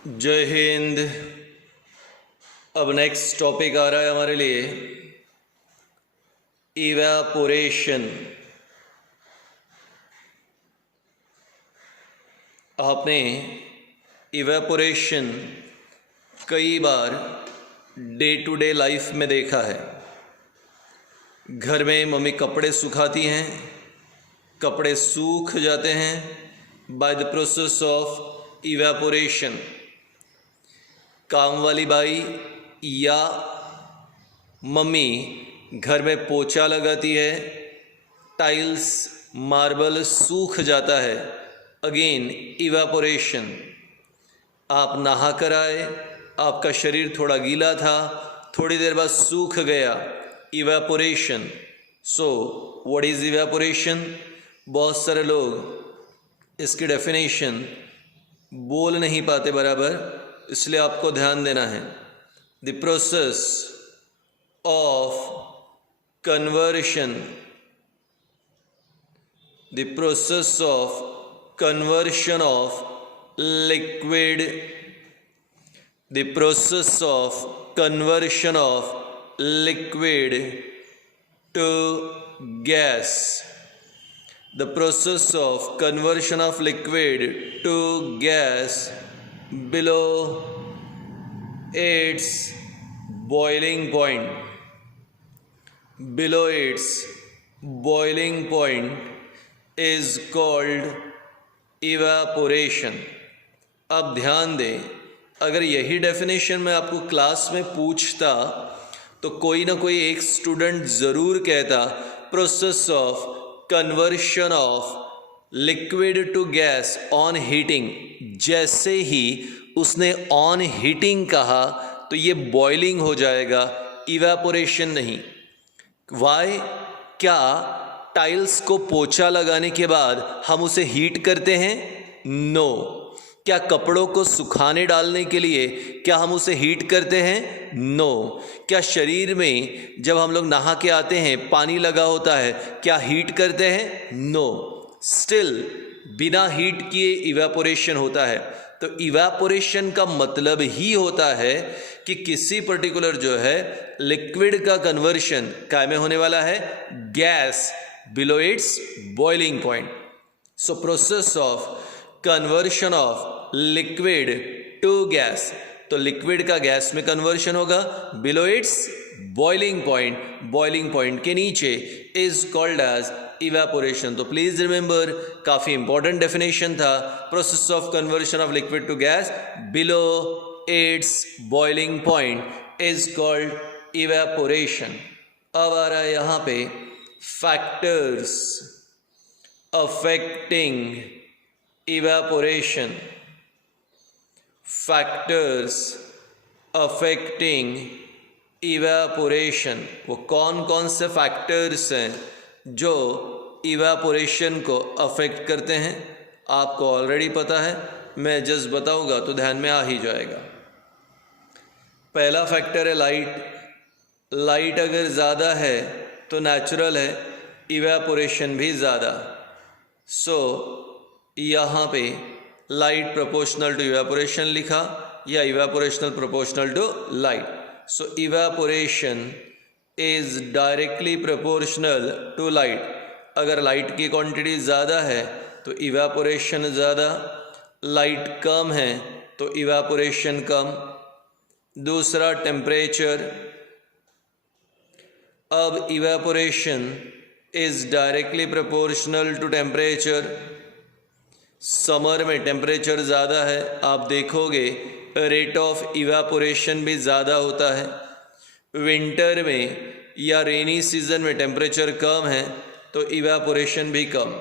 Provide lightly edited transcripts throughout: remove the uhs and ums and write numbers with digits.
जय हिंद। अब next topic आ रहा है हमारे लिए इवेपोरेशन। आपने इवेपोरेशन कई बार डे टू डे लाइफ में देखा है। घर में मम्मी कपड़े सुखाती हैं, कपड़े सूख जाते हैं by the process of evaporation. काम वाली बाई या मम्मी घर में पोछा लगाती है, टाइल्स मार्बल सूख जाता है, अगेन इवेपोरेशन। आप नहा कर आए, आपका शरीर थोड़ा गीला था, थोड़ी देर बाद सूख गया, evaporation. So what is evaporation? बहुत सारे लोग इसकी डेफिनेशन बोल नहीं पाते बराबर, इसलिए आपको ध्यान देना है। The process of conversion, the process of conversion of liquid, the process of conversion of liquid to gas, the process of conversion of liquid to gas below its boiling point, below its boiling point is called evaporation। अब ध्यान दें, अगर यही definition मैं आपको class में पूछता तो कोई ना कोई एक स्टूडेंट ज़रूर कहता process of conversion of liquid to gas on heating. जैसे ही उसने ऑन हीटिंग कहा तो ये बॉइलिंग हो जाएगा, इवेपोरेशन नहीं। वाई? क्या टाइल्स को पोछा लगाने के बाद हम उसे हीट करते हैं? नो। क्या कपड़ों को सुखाने डालने के लिए क्या हम उसे हीट करते हैं? नो। क्या शरीर में जब हम लोग नहा के आते हैं पानी लगा होता है, क्या हीट करते हैं? नो। स्टिल बिना हीट किए इवेपोरेशन होता है। तो इवेपोरेशन का मतलब ही होता है कि किसी पर्टिकुलर जो है लिक्विड का कन्वर्शन क्या में होने वाला है? Gas below its boiling point. So process of conversion of liquid to gas, तो लिक्विड का गैस में कन्वर्शन होगा below its boiling point, boiling point के नीचे, इज कॉल्ड एज इवेपोरेशन। तो प्लीज रिमेंबर, काफ़ी इंपॉर्टेंट डेफिनेशन था, process of conversion of liquid to gas below its boiling point is called evaporation. अब आ रहा है यहाँ पे factors affecting evaporation, factors affecting evaporation। वो कौन कौन से फैक्टर्स हैं जो इवेपोरेशन को अफेक्ट करते हैं? आपको ऑलरेडी पता है, मैं जस्ट बताऊंगा तो ध्यान में आ ही जाएगा। पहला फैक्टर है लाइट। लाइट अगर ज़्यादा है तो नेचुरल है इवेपोरेशन भी ज़्यादा। सो यहाँ पे लाइट प्रोपोर्शनल टू इवेपोरेशन लिखा या evaporational proportional to light. So evaporation is directly proportional to light. अगर लाइट की क्वांटिटी ज़्यादा है तो इवेपोरेशन ज़्यादा, लाइट कम है तो इवेपोरेशन कम। दूसरा टेम्परेचर। अब evaporation is directly proportional to temperature. Summer में टेम्परेचर ज़्यादा है, आप देखोगे रेट ऑफ इवेपोरेशन भी ज़्यादा होता है। विंटर में या रेनी सीजन में टेम्परेचर कम है तो इवेपोरेशन भी कम।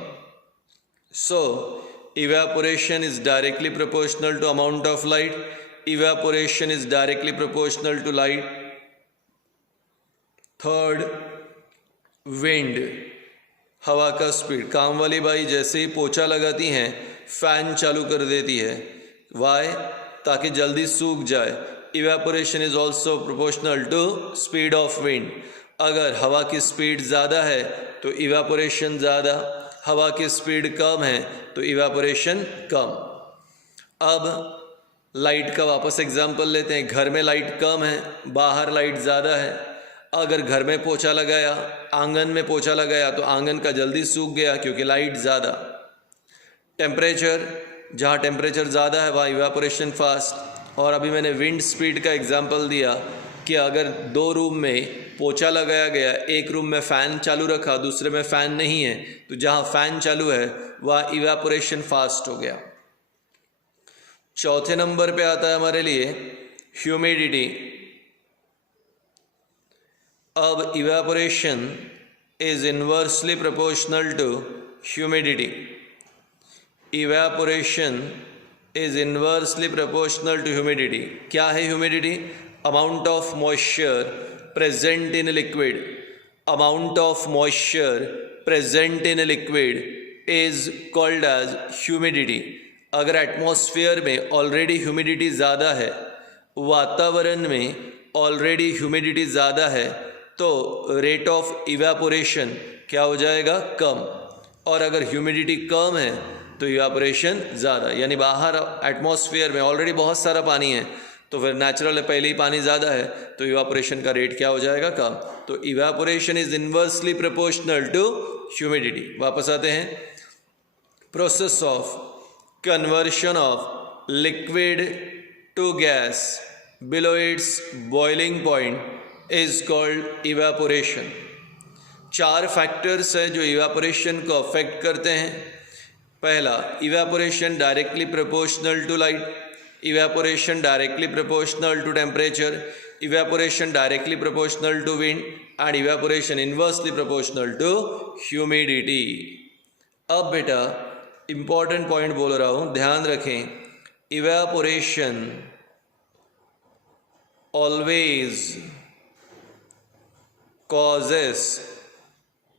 So evaporation is directly proportional to amount of light, evaporation is directly proportional to light. Third, wind, हवा का स्पीड। काम वाली बाई जैसे ही पोछा लगाती हैं फैन चालू कर देती है। वाई? ताकि जल्दी सूख जाए। Evaporation is also proportional to speed of wind. अगर हवा की स्पीड ज़्यादा है तो इवेपोरेशन ज़्यादा, हवा की स्पीड कम है तो इवेपोरेशन कम। अब लाइट का वापस एग्जाम्पल लेते हैं। घर में लाइट कम है, बाहर लाइट ज़्यादा है। अगर घर में पोछा लगाया, आंगन में पोछा लगाया तो आंगन का जल्दी सूख गया क्योंकि लाइट ज़्यादा। टेम्परेचर, जहाँ टेम्परेचर ज़्यादा है वहाँ इवेपोरेशन फास्ट। और अभी मैंने विंड स्पीड का एग्जाम्पल दिया कि अगर 2 रूम में पोछा लगाया गया, एक रूम में फ़ैन चालू रखा, दूसरे में फ़ैन नहीं है, तो जहाँ फ़ैन चालू है वहाँ इवेपोरेशन फास्ट हो गया। चौथे नंबर पे आता है हमारे लिए ह्यूमिडिटी। अब evaporation is inversely proportional to humidity. Evaporation is inversely proportional to humidity. क्या है humidity? Amount of moisture present in liquid. Amount of moisture present in liquid is called as humidity. अगर atmosphere में already humidity ज़्यादा है, वातावरण में already humidity ज़्यादा है, तो रेट ऑफ इवेपोरेशन क्या हो जाएगा? कम। और अगर ह्यूमिडिटी कम है तो इवेपोरेशन ज़्यादा, यानी बाहर एटमॉस्फेयर में ऑलरेडी बहुत सारा पानी है, तो फिर नेचुरल पहले ही पानी ज़्यादा है तो इवेपोरेशन का रेट क्या हो जाएगा? कम। तो evaporation is inversely proportional to humidity. वापस आते हैं, process of conversion of liquid to gas below its boiling point is called evaporation। 4 factors हैं जो इवेपोरेशन को अफेक्ट करते हैं। पहला, evaporation directly proportional to light, evaporation directly proportional to temperature, evaporation directly proportional to wind and evaporation inversely proportional to humidity. अब बेटा important point बोल रहा हूँ, ध्यान रखें। Evaporation always causes,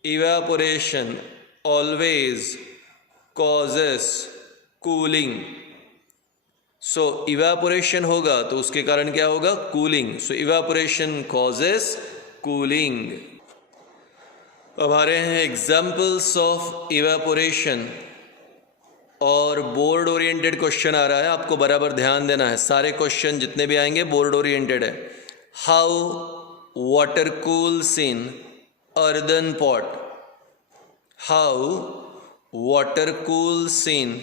evaporation always causes cooling. सो इवेपोरेशन होगा तो उसके कारण क्या होगा? कूलिंग। सो इवेपोरेशन कॉजेस कूलिंग। अब आ रहे हैं एग्जाम्पल्स ऑफ इवेपोरेशन। और बोर्ड ओरिएंटेड क्वेश्चन आ रहा है, आपको बराबर ध्यान देना है। सारे क्वेश्चन जितने भी आएंगे बोर्ड ओरिएंटेड है। How water cools in earthen pot. How water cools in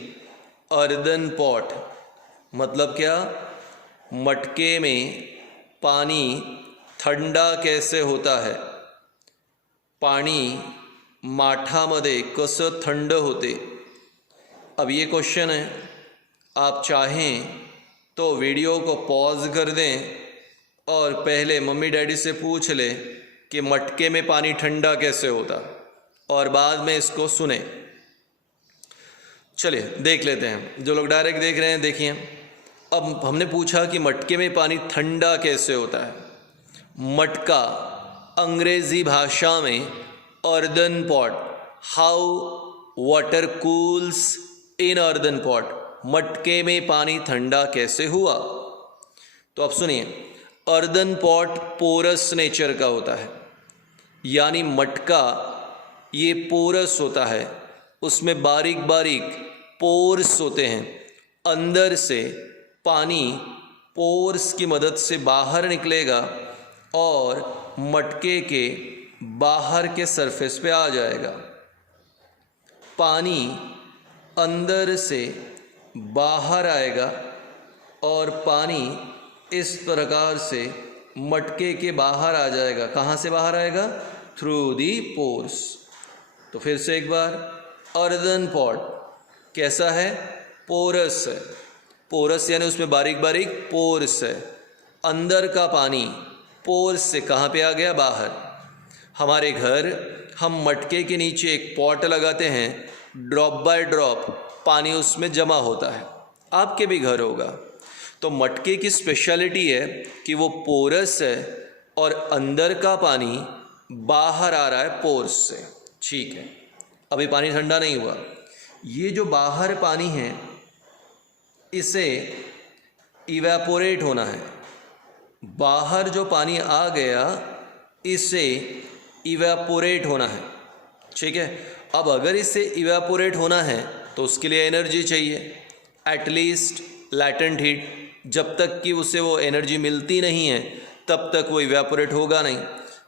earthen pot मतलब क्या? मटके में पानी थंडा कैसे होता है? पाणी माठामध्ये कसं थंड होते? अब ये क्वेश्चन है, आप चाहें तो वीडियो को पॉज कर दें और पहले मम्मी डैडी से पूछ लें कि मटके में पानी ठंडा कैसे होता, और बाद में इसको सुने। चलिए देख लेते हैं। जो लोग डायरेक्ट देख रहे हैं देखिए। अब हमने पूछा कि मटके में पानी ठंडा कैसे होता है। मटका अंग्रेज़ी भाषा में earthen pot. How water cools in earthen pot, मटके में पानी ठंडा कैसे हुआ? तो अब सुनिए, अर्दन पॉट पोरस नेचर का होता है, यानी मटका ये पोरस होता है, उसमें बारीक बारीक पोर्स होते हैं। अंदर से पानी पोर्स की मदद से बाहर निकलेगा और मटके के बाहर के सरफेस पे आ जाएगा। पानी अंदर से बाहर आएगा और पानी इस प्रकार से मटके के बाहर आ जाएगा। कहाँ से बाहर आएगा? Through the pores. तो फिर से एक बार, अर्दन पॉट कैसा है? पोरस है। पोरस यानी उसमें बारीक बारीक पोर्स है। अंदर का पानी पोर्स से कहाँ पे आ गया? बाहर। हमारे घर हम मटके के नीचे एक पॉट लगाते हैं, ड्रॉप बाय ड्रॉप पानी उसमें जमा होता है। आपके भी घर होगा। तो मटके की स्पेशलिटी है कि वो पोरस है और अंदर का पानी बाहर आ रहा है पोर्स से। ठीक है, अभी पानी ठंडा नहीं हुआ। ये जो बाहर पानी है इसे इवेपोरेट होना है। बाहर जो पानी आ गया इसे इवेपोरेट होना है। ठीक है, अब अगर इसे इवेपोरेट होना है तो उसके लिए एनर्जी चाहिए, एटलीस्ट लैटेंट हीट। जब तक कि उसे वो एनर्जी मिलती नहीं है तब तक वो इवेपोरेट होगा नहीं।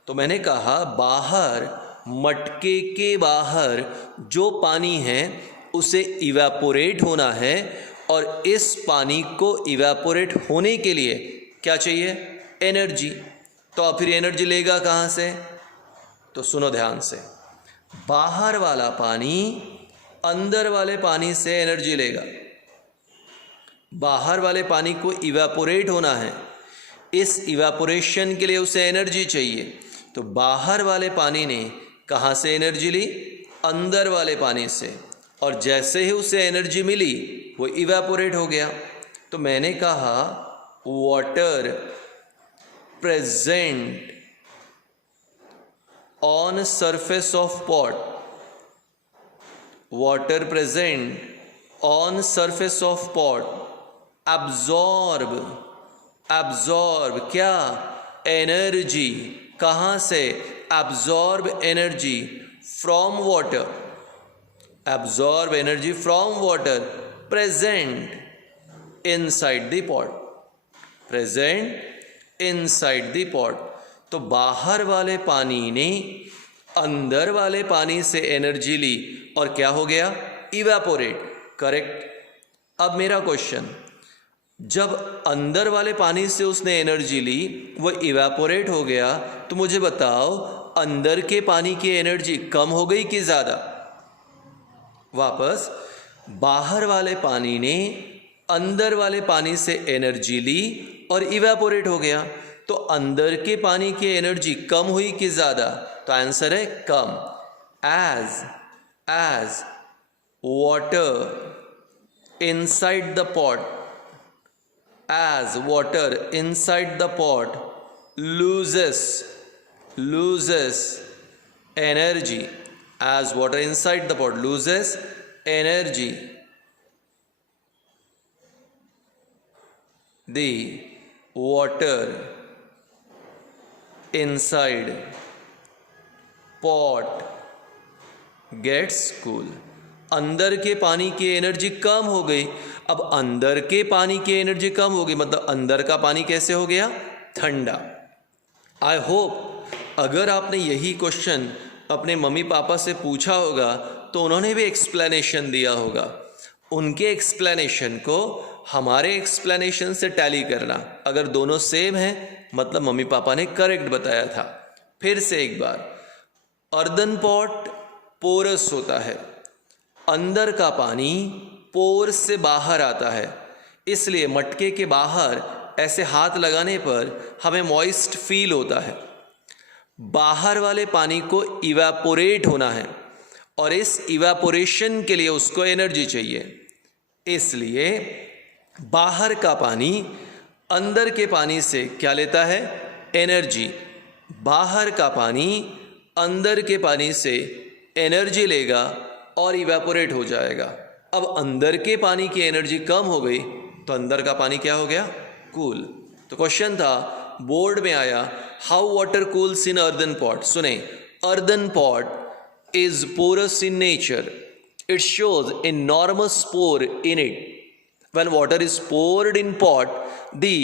तो मैंने कहा बाहर, मटके के बाहर जो पानी है उसे इवेपोरेट होना है, और इस पानी को इवेपोरेट होने के लिए क्या चाहिए? एनर्जी। तो अब फिर एनर्जी लेगा कहाँ से? तो सुनो ध्यान से, बाहर वाला पानी अंदर वाले पानी से एनर्जी लेगा। बाहर वाले पानी को इवेपोरेट होना है, इस इवेपोरेशन के लिए उसे एनर्जी चाहिए। तो बाहर वाले पानी ने कहाँ से एनर्जी ली? अंदर वाले पानी से, और जैसे ही उसे एनर्जी मिली वो इवेपोरेट हो गया। तो मैंने कहा water present on surface of pot, water present on surface of pot absorb क्या? एनर्जी। कहाँ से? absorb energy from water, absorb energy from water, present inside the pot, present inside the pot। तो बाहर वाले पानी ने अंदर वाले पानी से एनर्जी ली और क्या हो गया? इवेपोरेट। करेक्ट। अब मेरा क्वेश्चन, जब अंदर वाले पानी से उसने एनर्जी ली, वो इवेपोरेट हो गया, तो मुझे बताओ अंदर के पानी की एनर्जी कम हो गई कि ज़्यादा? वापस, बाहर वाले पानी ने अंदर वाले पानी से एनर्जी ली और इवेपोरेट हो गया, तो अंदर के पानी की एनर्जी कम हुई कि ज़्यादा? तो आंसर है कम। As water inside the pot, as water inside the pot loses energy, as water inside the pot loses energy, the water inside pot gets cool। अंदर के पानी की एनर्जी कम हो गई। अब अंदर के पानी की एनर्जी कम हो गई, मतलब अंदर का पानी कैसे हो गया? ठंडा। आई होप अगर आपने यही क्वेश्चन अपने मम्मी पापा से पूछा होगा तो उन्होंने भी एक्सप्लेनेशन दिया होगा। उनके एक्सप्लेनेशन को हमारे एक्सप्लेनेशन से टैली करना, अगर दोनों सेम हैं मतलब मम्मी पापा ने करेक्ट बताया था। फिर से एक बार, अर्दन पॉट पोरस होता है, अंदर का पानी पोर से बाहर आता है, इसलिए मटके के बाहर ऐसे हाथ लगाने पर हमें मॉइस्ट फील होता है। बाहर वाले पानी को इवेपोरेट होना है और इस इवेपोरेशन के लिए उसको एनर्जी चाहिए, इसलिए बाहर का पानी अंदर के पानी से क्या लेता है? एनर्जी। बाहर का पानी अंदर के पानी से एनर्जी लेगा और इवेपोरेट हो जाएगा। अब अंदर के पानी की एनर्जी कम हो गई तो अंदर का पानी क्या हो गया? कूल। तो क्वेश्चन था, बोर्ड में आया, how water cools in earthen pot. सुने, earthen pot is porous in nature, it shows enormous pore in it. When water is poured in pot, the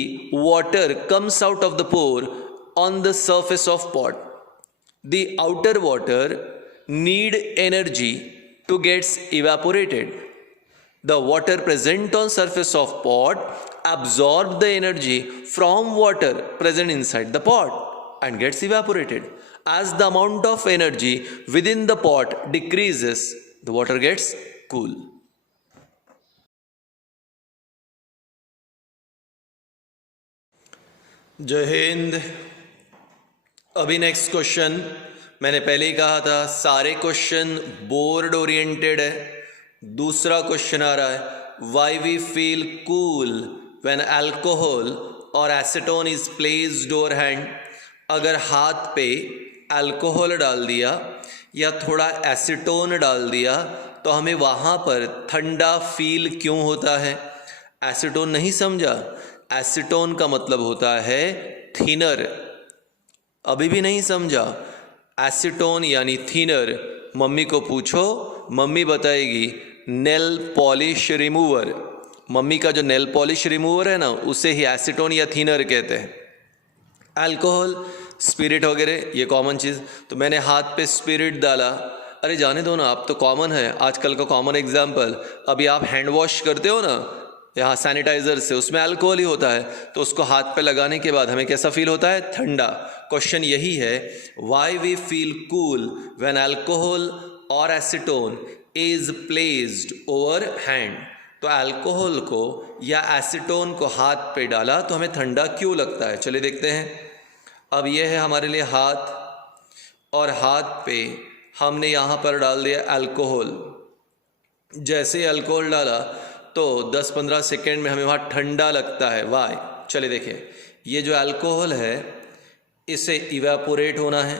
water comes out of the pore on the surface of pot. The outer water need energy to get evaporated. The water present on surface of pot absorb the energy from water present inside the pot and gets evaporated. As the amount of energy within the pot decreases, the water gets cool. जय हिंद। अभी next question, मैंने पहले ही कहा था सारे question board oriented है। दूसरा question आ रहा है, why we feel cool when alcohol और acetone is placed over hand. अगर हाथ पे अल्कोहल डाल दिया या थोड़ा एसीटोन डाल दिया तो हमें वहाँ पर ठंडा फील क्यों होता है? एसीटोन नहीं समझा? एसीटोन का मतलब होता है थिनर। अभी भी नहीं समझा? एसीटोन यानी थिनर। मम्मी को पूछो, मम्मी बताएगी नेल पॉलिश रिमूवर। मम्मी का जो नेल पॉलिश रिमूवर है ना, उसे ही एसीटोन या थिनर कहते हैं। अल्कोहल, स्पिरिट वगैरह, ये कॉमन चीज़। तो मैंने हाथ पे स्पिरिट डाला, अरे जाने दो ना, आप तो कॉमन है, आजकल का कॉमन एग्जाम्पल, अभी आप हैंड वॉश करते हो ना यहाँ सैनिटाइजर से, उसमें अल्कोहल ही होता है, तो उसको हाथ पे लगाने के बाद हमें कैसा फील होता है? ठंडा। क्वेश्चन यही है, why we feel cool when alcohol और acetone is placed over hand. तो अल्कोहल को या एसीटोन को हाथ पे डाला तो हमें ठंडा क्यों लगता है? चलिए देखते हैं। अब ये है हमारे लिए हाथ, और हाथ पे हमने यहाँ पर डाल दिया अल्कोहल। जैसे ही अल्कोहल डाला तो 10-15 सेकेंड में हमें वहाँ ठंडा लगता है। वाई? चलिए देखिए, ये जो अल्कोहल है इसे इवेपोरेट होना है।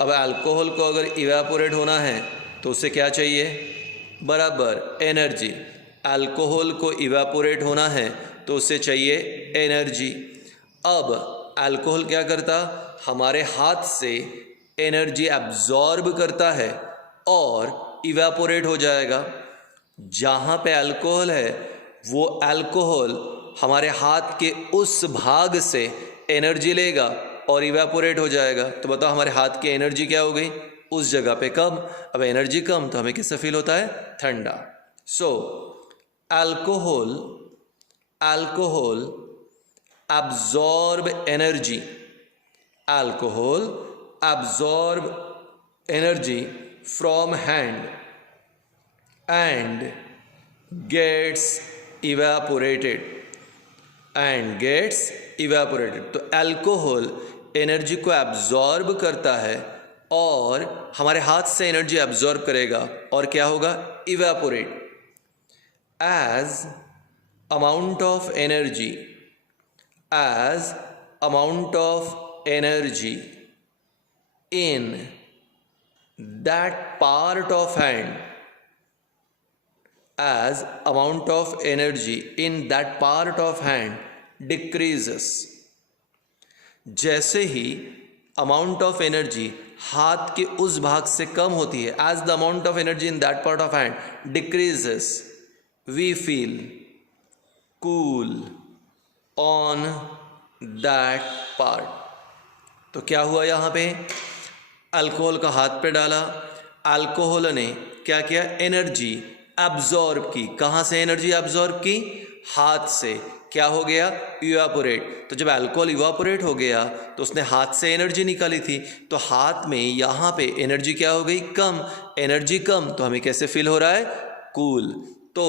अब अल्कोहल को अगर इवेपोरेट होना है तो उसे क्या चाहिए? बराबर एनर्जी। अल्कोहल को इवेपोरेट होना है तो उसे चाहिए एनर्जी। अब अल्कोहल क्या करता? हमारे हाथ से एनर्जी एब्जॉर्ब करता है और इवेपोरेट हो जाएगा। जहाँ पे अल्कोहल है वो अल्कोहल हमारे हाथ के उस भाग से एनर्जी लेगा और इवेपोरेट हो जाएगा। तो बताओ हमारे हाथ की एनर्जी क्या हो गई? उस जगह पे कम। अब एनर्जी कम तो हमें किससे फील होता है? ठंडा। सो alcohol absorb energy. Alcohol absorb energy from hand and gets evaporated. तो अल्कोहल एनर्जी को एब्जॉर्ब करता है और हमारे हाथ से एनर्जी एब्जॉर्ब करेगा और क्या होगा? Evaporate. as amount of energy in that part of hand, as amount of energy in that part of hand decreases. जैसे ही अमाउंट ऑफ एनर्जी हाथ के उस भाग से कम होती है, as the amount of energy in that part of hand decreases, we feel cool on that part. तो क्या हुआ यहाँ पे? अल्कोहल का हाथ पे डाला, अल्कोहल ने क्या किया? एनर्जी एब्जॉर्ब की। कहाँ से एनर्जी एब्जॉर्ब की? हाथ से। क्या हो गया? इवापोरेट। तो जब अल्कोहल इवापोरेट हो गया तो उसने हाथ से एनर्जी निकाली थी, तो हाथ में यहाँ पे एनर्जी क्या हो गई? कम। एनर्जी कम तो हमें कैसे फील हो रहा है? कूल। तो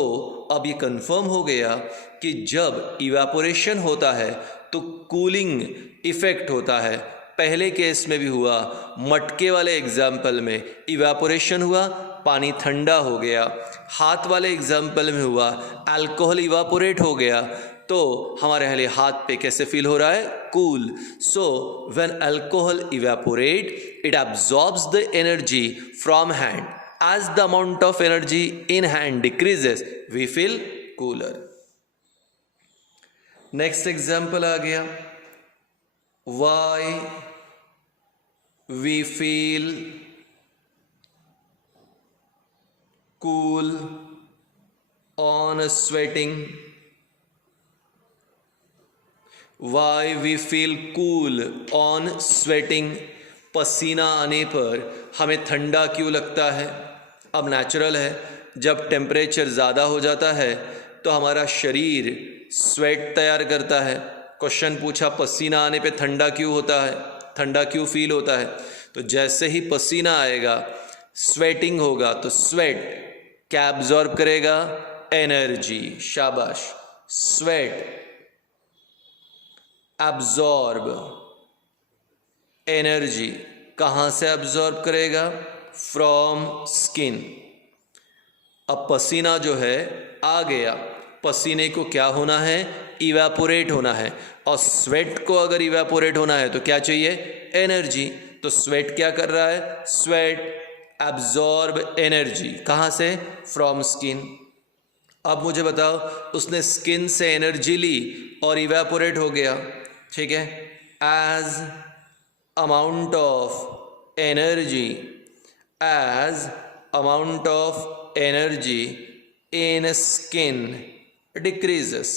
अब ये कंफर्म हो गया कि जब इवेपोरेशन होता है तो कूलिंग इफेक्ट होता है। पहले केस में भी हुआ, मटके वाले एग्जाम्पल में इवेपोरेशन हुआ, पानी ठंडा हो गया। हाथ वाले एग्जाम्पल में हुआ, अल्कोहल इवेपोरेट हो गया, तो हमारे लिए हाथ पे कैसे फील हो रहा है? Cool. So when alcohol evaporate it absorbs the energy from hand. As the amount of energy in hand decreases, we feel cooler. Next example आ गया, why we feel cool on sweating. Why we feel cool on sweating. पसीना आने पर हमें ठंडा क्यों लगता है? अब नेचुरल है, जब टेम्परेचर ज़्यादा हो जाता है तो हमारा शरीर स्वेट तैयार करता है। क्वेश्चन पूछा पसीना आने पे ठंडा क्यों होता है, ठंडा क्यों फील होता है? तो जैसे ही पसीना आएगा, स्वेटिंग होगा, तो स्वेट क्या एब्जॉर्ब करेगा? एनर्जी। शाबाश। Sweat absorb energy. कहाँ से एब्जॉर्ब करेगा? From skin. अब पसीना जो है आ गया, पसीने को क्या होना है? इवेपोरेट होना है। और स्वेट को अगर इवेपोरेट होना है तो क्या चाहिए? एनर्जी। तो स्वेट क्या कर रहा है? Sweat absorb energy. कहाँ से? From skin. अब मुझे बताओ, उसने स्किन से एनर्जी ली और इवेपोरेट हो गया, ठीक है? As amount of energy in skin decreases.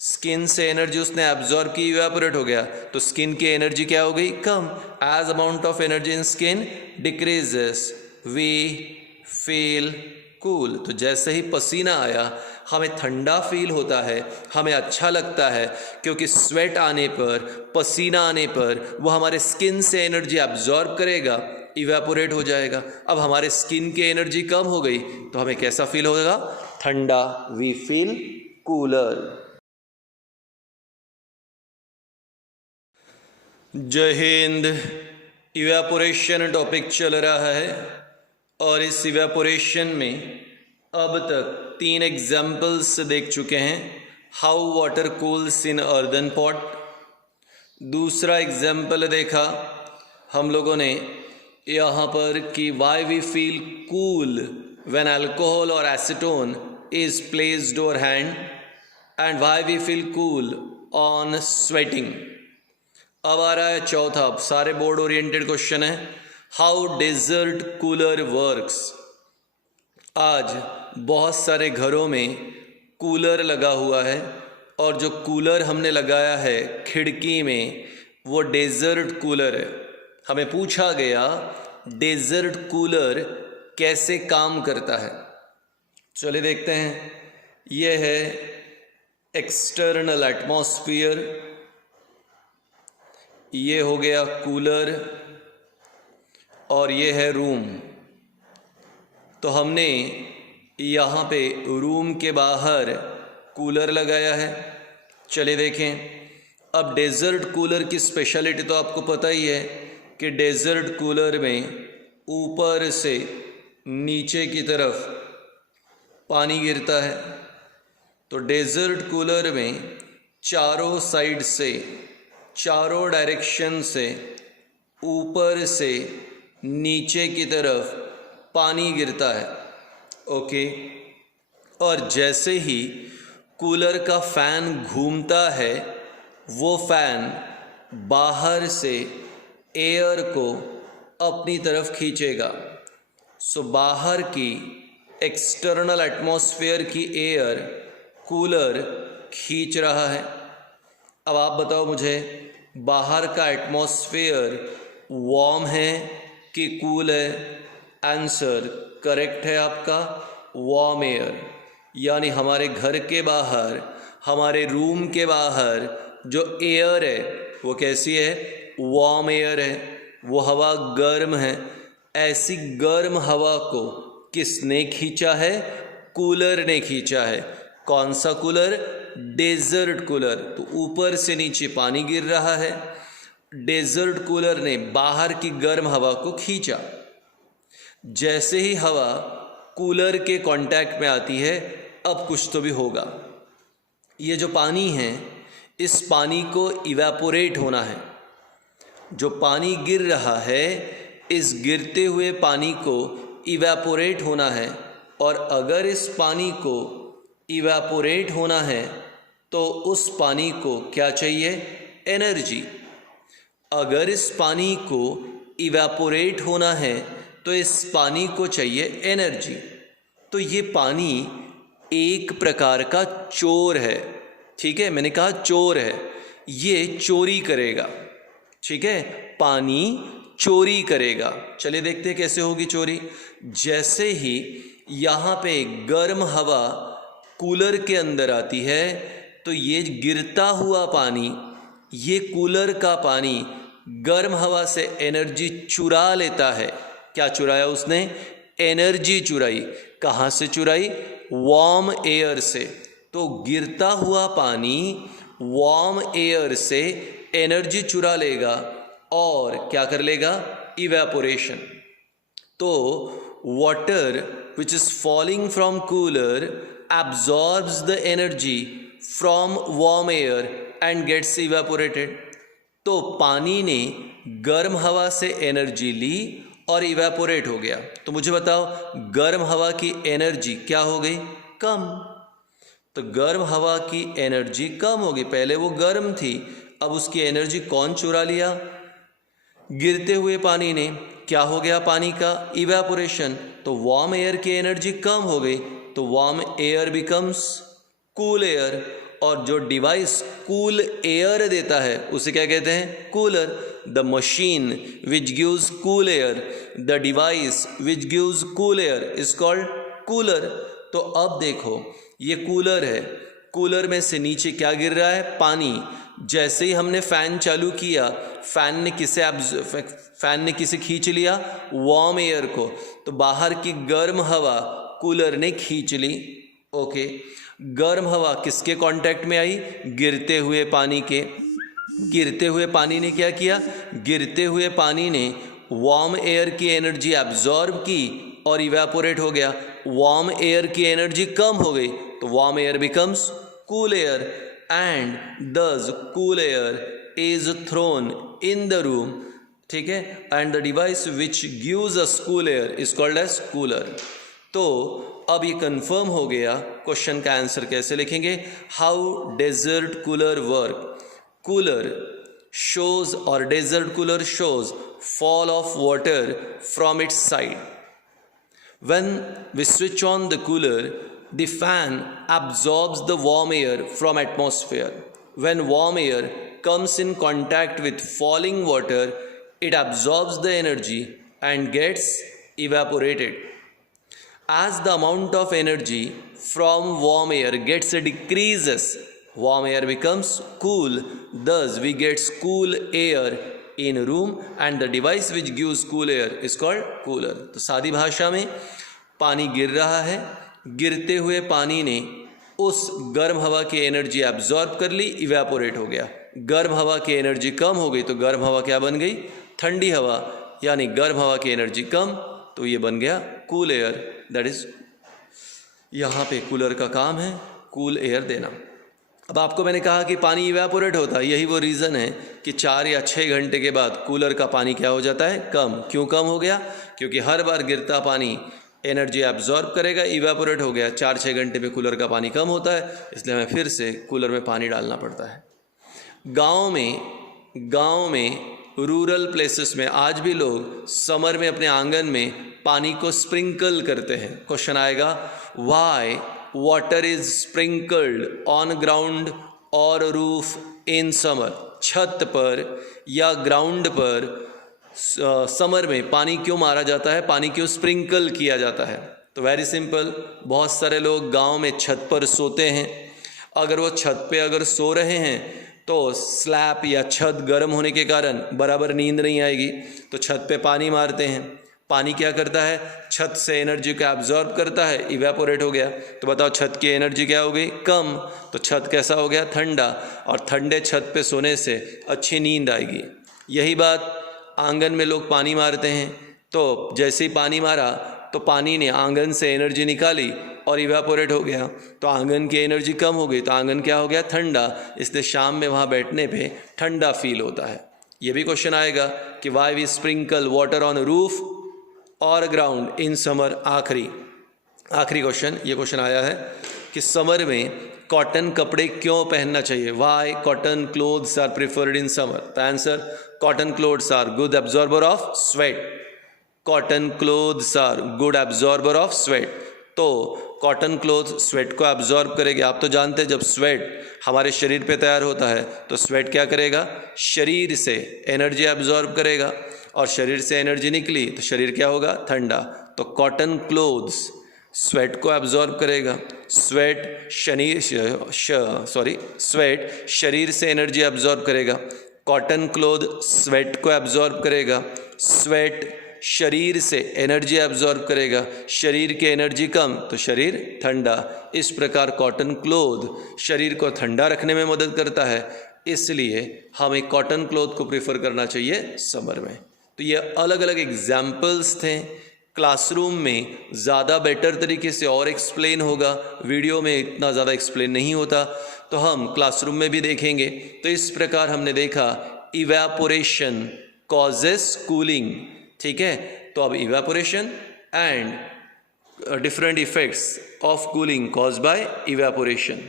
Skin से एनर्जी उसने एब्जॉर्ब की, इवेपोरेट हो गया, तो स्किन की एनर्जी क्या हो गई? कम। As amount of energy in skin decreases we feel cool. तो जैसे ही पसीना आया हमें ठंडा फील होता है, हमें अच्छा लगता है, क्योंकि स्वेट आने पर, पसीना आने पर वो हमारे स्किन से एनर्जी एब्जॉर्ब करेगा, इवेपोरेट हो जाएगा। अब हमारे स्किन की एनर्जी कम हो गई तो हमें कैसा फील होगा? ठंडा। We feel cooler. जय हिंद। इवेपोरेशन टॉपिक चल रहा है और इस इवेपोरेशन में अब तक 3 एग्जाम्पल्स देख चुके हैं। How water cools in earthen pot. दूसरा एग्जाम्पल देखा हम लोगों ने यहाँ पर कि why we feel cool when alcohol और acetone is placed over hand and why we feel cool on sweating. अब आ रहा है चौथा, सारे बोर्ड ओरिएंटेड क्वेश्चन है। How desert cooler works. आज बहुत सारे घरों में कूलर लगा हुआ है और जो कूलर हमने लगाया है खिड़की में वो डेजर्ट कूलर है। हमें पूछा गया डेजर्ट कूलर कैसे काम करता है। चलिए देखते हैं। ये है एक्सटर्नल एटमॉस्फेयर, ये हो गया कूलर और ये है रूम। तो हमने यहाँ पे रूम के बाहर कूलर लगाया है। चलिए देखें। अब डेजर्ट कूलर की स्पेशलिटी तो आपको पता ही है कि डेजर्ट कूलर में ऊपर से नीचे की तरफ पानी गिरता है। तो डेजर्ट कूलर में चारों साइड से, चारों डायरेक्शन से, ऊपर से नीचे की तरफ पानी गिरता है। ओके। और जैसे ही कूलर का फैन घूमता है वो फैन बाहर से एयर को अपनी तरफ खींचेगा। सो बाहर की एक्सटर्नल एटमॉस्फेयर की एयर कूलर खींच रहा है। अब आप बताओ मुझे, बाहर का एटमॉस्फेयर वार्म है कि कूल है? आंसर करेक्ट है आपका, वार्म एयर। यानी हमारे घर के बाहर, हमारे रूम के बाहर जो एयर है वो कैसी है? वार्म एयर है। वो हवा गर्म है। ऐसी गर्म हवा को किसने खींचा है? कूलर ने खींचा है। कौन सा कूलर? Desert cooler. तो ऊपर से नीचे पानी गिर रहा है, डेजर्ट कूलर ने बाहर की गर्म हवा को खींचा। जैसे ही हवा कूलर के कांटेक्ट में आती है, अब कुछ तो भी होगा। ये जो पानी है, इस पानी को इवेपोरेट होना है। जो पानी गिर रहा है, इस गिरते हुए पानी को इवेपोरेट होना है। और अगर इस पानी को इवेपोरेट होना है तो उस पानी को क्या चाहिए? एनर्जी। अगर इस पानी को इवेपोरेट होना है तो इस पानी को चाहिए एनर्जी। तो ये पानी एक प्रकार का चोर है। ठीक है, मैंने कहा चोर है, ये चोरी करेगा। ठीक है, पानी चोरी करेगा। चलिए देखते हैं कैसे होगी चोरी। जैसे ही यहाँ पे गर्म हवा कूलर के अंदर आती है तो ये गिरता हुआ पानी, ये कूलर का पानी गर्म हवा से एनर्जी चुरा लेता है। क्या चुराया उसने? एनर्जी चुराई। कहाँ से चुराई? वार्म एयर से। तो गिरता हुआ पानी वार्म एयर से एनर्जी चुरा लेगा और क्या कर लेगा? इवेपोरेशन। तो water which is falling from cooler absorbs the energy from warm air and gets evaporated। तो पानी ने गर्म हवा से एनर्जी ली और इवेपोरेट हो गया। तो मुझे बताओ, गर्म हवा की एनर्जी क्या हो गई? कम। तो गर्म हवा की एनर्जी कम होगी। पहले वो गर्म थी, अब उसकी एनर्जी कौन चुरा लिया? गिरते हुए पानी ने। क्या हो गया पानी का? इवेपोरेशन। तो वार्म एयर की एनर्जी कम हो गई, तो warm air becomes cool air, और जो डिवाइस कूल एयर देता है उसे क्या कहते हैं? Cooler. The machine which gives cool air, the device which gives cool air is called cooler. तो अब देखो ये कूलर है, कूलर में से नीचे क्या गिर रहा है? पानी। जैसे ही हमने फ़ैन चालू किया, फ़ैन ने किसे खींच लिया? वार्म एयर को। तो बाहर की गर्म हवा कूलर ने खींच ली। ओके, गर्म हवा किसके कांटेक्ट में आई? गिरते हुए पानी के। गिरते हुए पानी ने क्या किया? गिरते हुए पानी ने वार्म एयर की एनर्जी एब्जॉर्ब की और इवेपोरेट हो गया। वार्म एयर की एनर्जी कम हो गई तो warm air becomes cool air, and this cool air is thrown in the room. ठीक है, and the device which gives us cool air is called as cooler. तो अब ये कंफर्म हो गया। क्वेश्चन का आंसर कैसे लिखेंगे? How desert cooler work? Cooler shows, or desert cooler shows fall of water from its side. When we switch on the cooler, the fan absorbs the warm air from atmosphere. When warm air comes in contact with falling water, it absorbs the energy and gets evaporated. As the amount of energy from warm air gets decreases, warm air becomes cool. Thus we get cool air in room, and the device which gives cool air is called cooler. तो सादी भाषा में पानी गिर रहा है, गिरते हुए पानी ने उस गर्म हवा की एनर्जी एब्जॉर्ब कर ली, इवेपोरेट हो गया। गर्म हवा की एनर्जी कम हो गई तो गर्म हवा क्या बन गई? ठंडी हवा, यानी गर्म हवा की एनर्जी कम तो ये बन गया कूल एयर। दैट इज, यहाँ पे कूलर का काम है कूल एयर देना। अब आपको मैंने कहा कि पानी इवेपोरेट होता है, यही वो रीज़न है कि 4 या 6 घंटे के बाद कूलर का पानी क्या हो जाता है? कम। क्यों कम हो गया? क्योंकि हर बार गिरता पानी एनर्जी एब्जॉर्ब करेगा, इवेपोरेट हो गया। 4-6 घंटे में कूलर का पानी कम होता है, इसलिए हमें फिर से कूलर में पानी डालना पड़ता है। गाँव में रूरल प्लेसेस में आज भी लोग समर में अपने आंगन में पानी को स्प्रिंकल करते हैं। क्वेश्चन आएगा, Y water is sprinkled on ground और रूफ इन समर? छत पर या ग्राउंड पर समर में पानी क्यों मारा जाता है, पानी क्यों स्प्रिंकल किया जाता है? तो वेरी सिंपल, बहुत सारे लोग गांव में छत पर सोते हैं। अगर वो छत पे अगर सो रहे हैं तो स्लैब या छत गर्म होने के कारण बराबर नींद नहीं आएगी, तो छत पे पानी मारते हैं। पानी क्या करता है? छत से एनर्जी को एब्जॉर्ब करता है, इवेपोरेट हो गया। तो बताओ छत की एनर्जी क्या हो गई? कम। तो छत कैसा हो गया? ठंडा। और ठंडे छत पे सोने से अच्छी नींद आएगी। यही बात आंगन में लोग पानी मारते हैं, तो जैसे ही पानी मारा तो पानी ने आंगन से एनर्जी निकाली और इवेपोरेट हो गया, तो आंगन की एनर्जी कम हो गई, तो आंगन क्या हो गया? ठंडा। इसलिए शाम में वहाँ बैठने पे ठंडा फील होता है। ये भी क्वेश्चन आएगा कि why we sprinkle water on roof और ग्राउंड इन समर। आखिरी क्वेश्चन, ये क्वेश्चन आया है कि समर में कॉटन कपड़े क्यों पहनना चाहिए? Why cotton clothes are preferred in summer? The answer, cotton clothes are good absorber of sweat. Cotton clothes are good absorber of sweat. तो कॉटन क्लोथ स्वेट को एब्जॉर्ब करेगी। आप तो जानते हैं जब स्वेट हमारे शरीर पे तैयार होता है तो स्वेट क्या करेगा? शरीर से एनर्जी एब्जॉर्ब करेगा, और शरीर से एनर्जी निकली तो शरीर क्या होगा? ठंडा। तो कॉटन क्लोथ्स स्वेट को एब्जॉर्ब करेगा। स्वेट शरीर से एनर्जी एब्जॉर्ब करेगा। कॉटन क्लोथ स्वेट को एब्जॉर्ब करेगा। स्वेट शरीर से एनर्जी एब्जॉर्ब करेगा। शरीर की एनर्जी कम तो शरीर ठंडा। इस प्रकार कॉटन क्लोथ शरीर को ठंडा रखने में मदद करता है, इसलिए हमें कॉटन क्लोथ को प्रेफर करना चाहिए समर में। तो ये अलग अलग एग्जाम्पल्स थे। क्लासरूम में ज़्यादा बेटर तरीके से और एक्सप्लेन होगा, वीडियो में इतना ज़्यादा एक्सप्लेन नहीं होता, तो हम क्लासरूम में भी देखेंगे। तो इस प्रकार हमने देखा इवेपोरेशन कॉजेस कूलिंग। ठीक है, तो अब evaporation and different effects of cooling caused by evaporation.